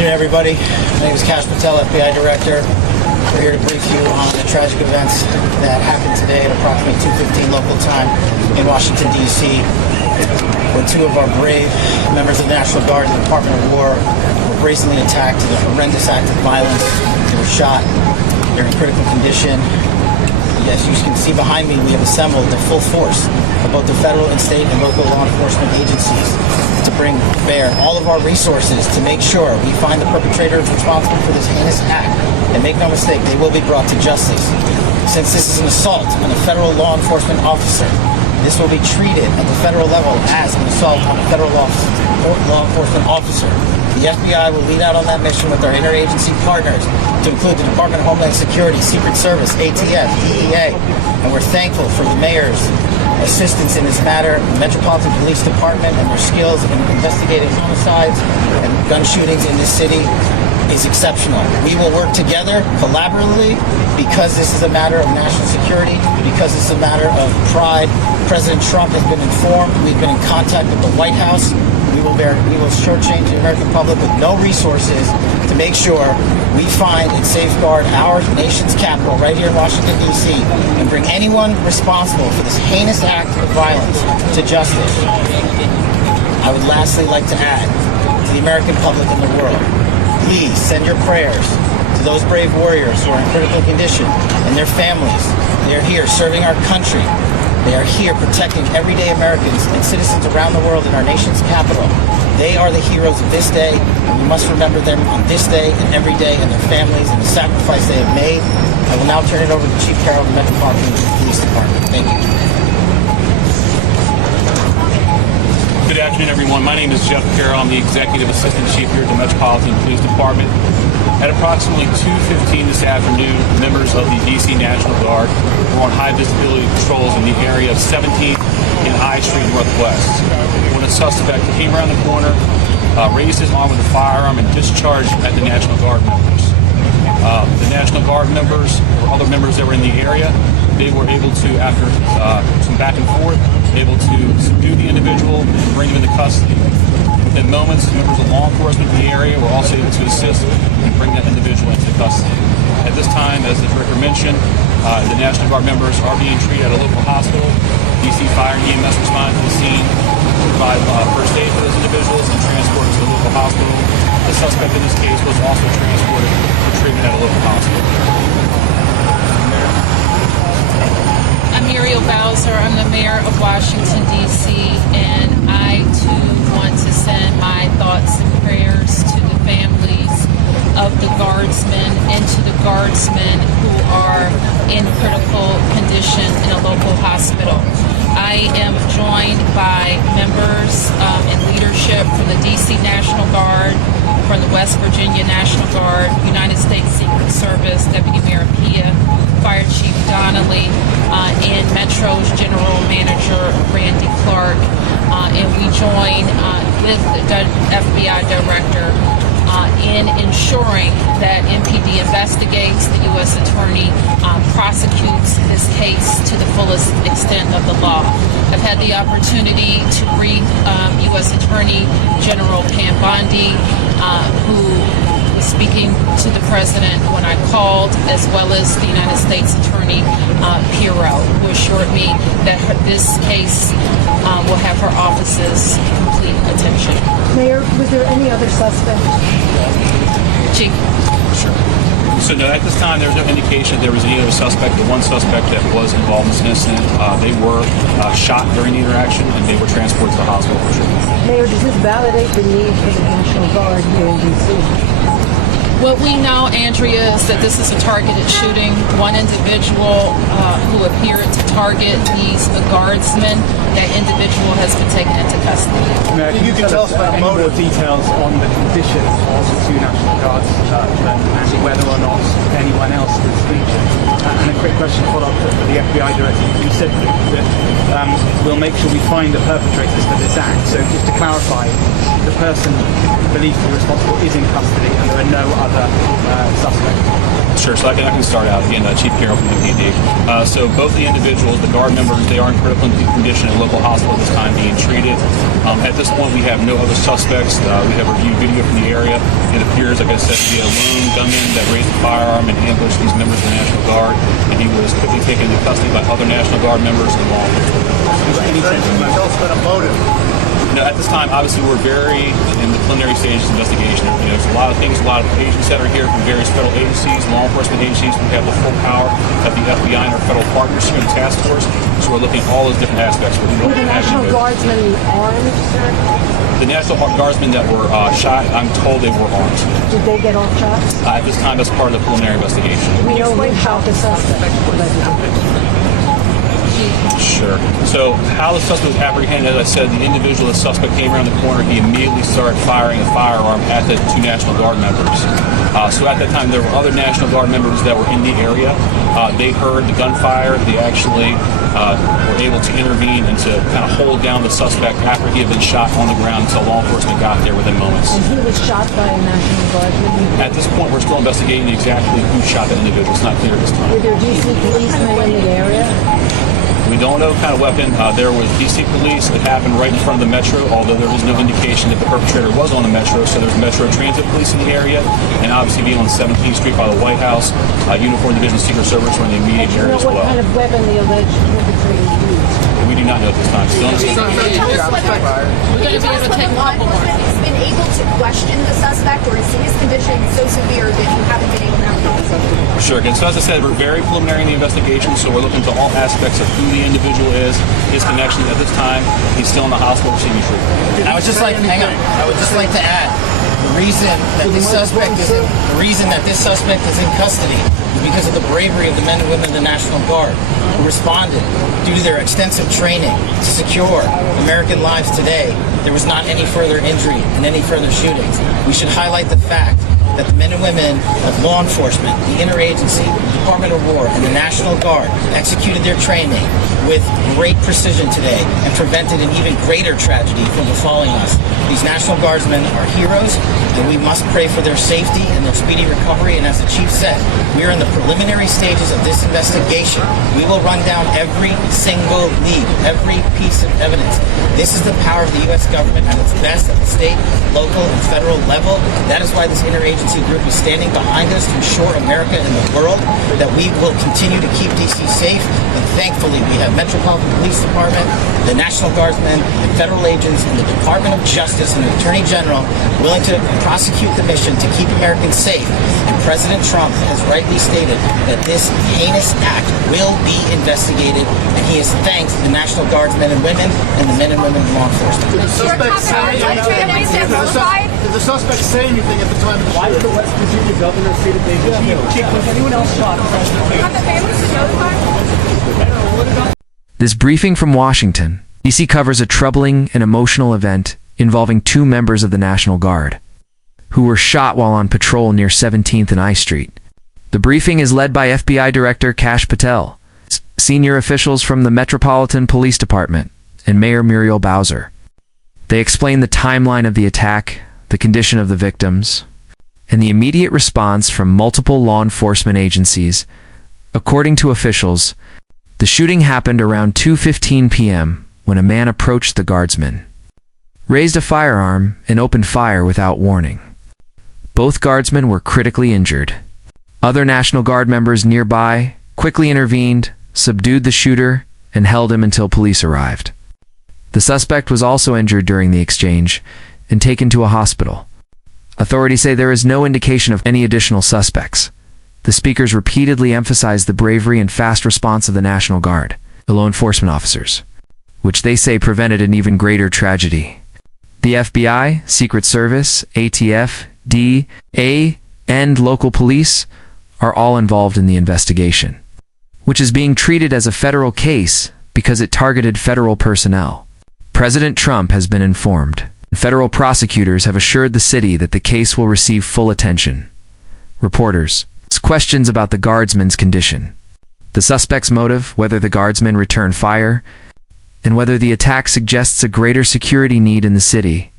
afternoon, everybody. My name is Kash Patel, FBI Director. We're here to brief you on the tragic events that happened today at approximately 2:15 local time in Washington, D.C., where two of our brave members of the National Guard and the Department of War were brazenly attacked in a horrendous act of violence. They were shot. They're in critical condition. Yes, you can see behind me, we have assembled the full force of both the federal and state and local law enforcement agencies to bring bear all of our resources to make sure we find the perpetrators responsible for this heinous act. And make no mistake, they will be brought to justice. Since this is an assault on a federal law enforcement officer, this will be treated at the federal level as an assault on a federal law enforcement officer. The FBI will lead out on that mission with our interagency partners, to include the Department of Homeland Security, Secret Service, ATF, DEA, and we're thankful for the mayor's assistance in this matter, the Metropolitan Police Department and their skills in investigating homicides and gun shootings in this city is exceptional. We will work together collaboratively because this is a matter of national security, because this is a matter of pride. President Trump has been informed. We've been in contact with the White House. We will shortchange the American public with no resources to make sure we find and safeguard our nation's capital right here in Washington, D.C., and bring anyone responsible for this heinous act of violence to justice. I would lastly like to add to the American public and the world, please send your prayers to those brave warriors who are in critical condition and their families. They are here serving our country. They are here protecting everyday Americans and citizens around the world in our nation's capital. They are the heroes of this day, and we must remember them on this day and every day, and their families and the sacrifice they have made. I will now turn it over to Chief Carroll of the Metropolitan Police Department. Thank you. Good afternoon, everyone. My name is Jeff Carroll. I'm the Executive Assistant Chief here at the Metropolitan Police Department. At approximately 2:15 this afternoon, members of the D.C. National Guard were on high visibility patrols in the area of 17th and High Street Northwest, when a suspect came around the corner, raised his arm with a firearm, and discharged at the National Guard members. The National Guard members or other members that were in the area, they were able to, after some back and forth, able to subdue the individual and bring him into custody. Within moments, members of law enforcement in the area were also able to assist and bring that individual into custody. At this time, as the director mentioned, the National Guard members are being treated at a local hospital. DC Fire and EMS responded to the scene, provide first aid for those individuals, and transported to the local hospital. The suspect in this case was also transported for treatment at a local hospital. I'm Muriel Bowser. I'm the mayor of Washington, D.C., and I, too, want to send my thoughts and prayers to the families of the Guardsmen and to the Guardsmen who are in critical condition in a local hospital. I am joined by members and leadership from the D.C. National Guard, from the West Virginia National Guard, United States Secret Service, Deputy Mayor Pia, Fire Chief Donnelly, and Metro's General Manager Randy Clark, and we join with the FBI Director in ensuring that MPD investigates, the U.S. Attorney prosecutes this case to the fullest extent of the law. I've had the opportunity to brief U.S. Attorney General Pam Bondi, who was speaking to the President when I called, as well as the United States Attorney Pirro, who assured me that this case will have her office's complete attention. Mayor, was there any other suspect? Chief. Sure. So no, at this time, there's no indication that there was any other suspect. The one suspect that was involved in this incident, they were shot during the interaction, and they were transported to the hospital for treatment. Mayor, does this validate the need for the National Guard here in D.C.? What we know, Andrea, is that this is a targeted shooting. One individual who appeared to target these Guardsmen, that individual has been taken into custody. Mayor, can you tell us about more details on the condition of the two National Guardsmen and whether or not anyone else was injured? And a quick question follow-up for the FBI Director. You said that we'll make sure we find the perpetrators for this act. So just to clarify, the person believed to be responsible is in custody and there are no other suspects. Sure, so I can start out. Again, Chief Carroll from MPD. So both the individuals, the guard members, they are in critical condition at a local hospital at this time being treated. At this point, we have no other suspects. We have reviewed video from the area. It appears, like I said, to be a lone gunman that raised a firearm and ambushed these members of the National Guard, and he was quickly taken into custody by other National Guard members and law enforcement. Can you tell us about a motive? No, at this time, obviously, we're very in the preliminary stages of investigation. There's a lot of things, a lot of agents that are here from various federal agencies, law enforcement agencies. We have the full power of the FBI and our federal partners here in the task force. So we're looking at all those different aspects. Were the National Guardsmen armed, sir? The National Guardsmen that were shot, I'm told they were armed. Did they get off shots? At this time, that's part of the preliminary investigation. We know who shot the suspect. Sure. So how the suspect was apprehended, as I said, the individual, the suspect came around the corner. He immediately started firing a firearm at the two National Guard members. So at that time, there were other National Guard members that were in the area. They heard the gunfire. They actually were able to intervene and to kind of hold down the suspect after he had been shot on the ground until law enforcement got there within moments. And he was shot by a National Guardsman? At this point, we're still investigating exactly who shot that individual. It's not clear at this time. Were there DC policemen in the area? We don't know what kind of weapon. There was DC police that happened right in front of the Metro, although there was no indication that the perpetrator was on the Metro. So there's Metro Transit Police in the area, and obviously being on 17th Street by the White House, Uniformed Division Secret Service were in the immediate area as Do you know what well. kind of weapon the alleged perpetrator used? We do not know at this time. Still We're going to be able to take a couple more. He's been able to question the suspect, or is his condition so severe that you haven't been able to have a conversation? Sure. Again, so as I said, we're very preliminary in the investigation, so we're looking to all aspects of who the individual is, his connections. At this time, he's still in the hospital receiving treatment. I would just like, hang on. I would just like to add, the reason that this suspect is in custody is because of the bravery of the men and women of the National Guard who responded due to their extensive training to secure American lives today. There was not any further injury and any further shootings. We should highlight the fact that the men and women of law enforcement, the interagency, the Department of War, and the National Guard executed their training with great precision today and prevented an even greater tragedy from befalling us. These National Guardsmen are heroes, and we must pray for their safety and their speedy recovery. And as the Chief said, we are in the preliminary stages of this investigation. We will run down every single lead, every piece of evidence. This is the power of the U.S. government at its best at the state, local, and federal level. That is why this interagency group is standing behind us to ensure America and the world that we will continue to keep D.C. safe. And thankfully, we have Metropolitan Police Department, the National Guardsmen, and federal agents, and the Department of Justice and the Attorney General willing to prosecute the mission to keep Americans safe. And President Trump has rightly stated that this heinous act will be investigated, and he has thanked the National Guardsmen and women and the men and women of law enforcement. Did Did the suspect say anything at the time of the shooting? The West Virginia governor say that they've Chief, was anyone else shot? Have the families been notified? This briefing from Washington, D.C. covers a troubling and emotional event involving two members of the National Guard, who were shot while on patrol near 17th and I Street. The briefing is led by FBI Director Kash Patel, senior officials from the Metropolitan Police Department, and Mayor Muriel Bowser. They explain the timeline of the attack, the condition of the victims, and the immediate response from multiple law enforcement agencies. According to officials, the shooting happened around 2:15 p.m. when a man approached the guardsmen, raised a firearm, and opened fire without warning. Both guardsmen were critically injured. Other National Guard members nearby quickly intervened, subdued the shooter, and held him until police arrived. The suspect was also injured during the exchange and taken to a hospital. Authorities say there is no indication of any additional suspects. The speakers repeatedly emphasized the bravery and fast response of the National Guard, the law enforcement officers, which they say prevented an even greater tragedy. The FBI, Secret Service, ATF, DA, and local police are all involved in the investigation, which is being treated as a federal case because it targeted federal personnel. President Trump has been informed. Federal prosecutors have assured the city that the case will receive full attention. Reporters ask questions about the guardsman's condition, the suspect's motive, whether the guardsmen returned fire, and whether the attack suggests a greater security need in the city.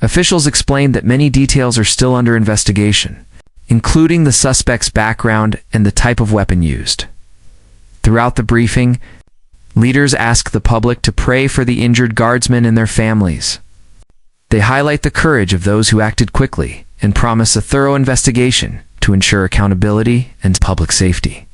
Officials explained that many details are still under investigation, including the suspect's background and the type of weapon used. Throughout the briefing, leaders ask the public to pray for the injured guardsmen and their families. They highlight the courage of those who acted quickly and promise a thorough investigation to ensure accountability and public safety.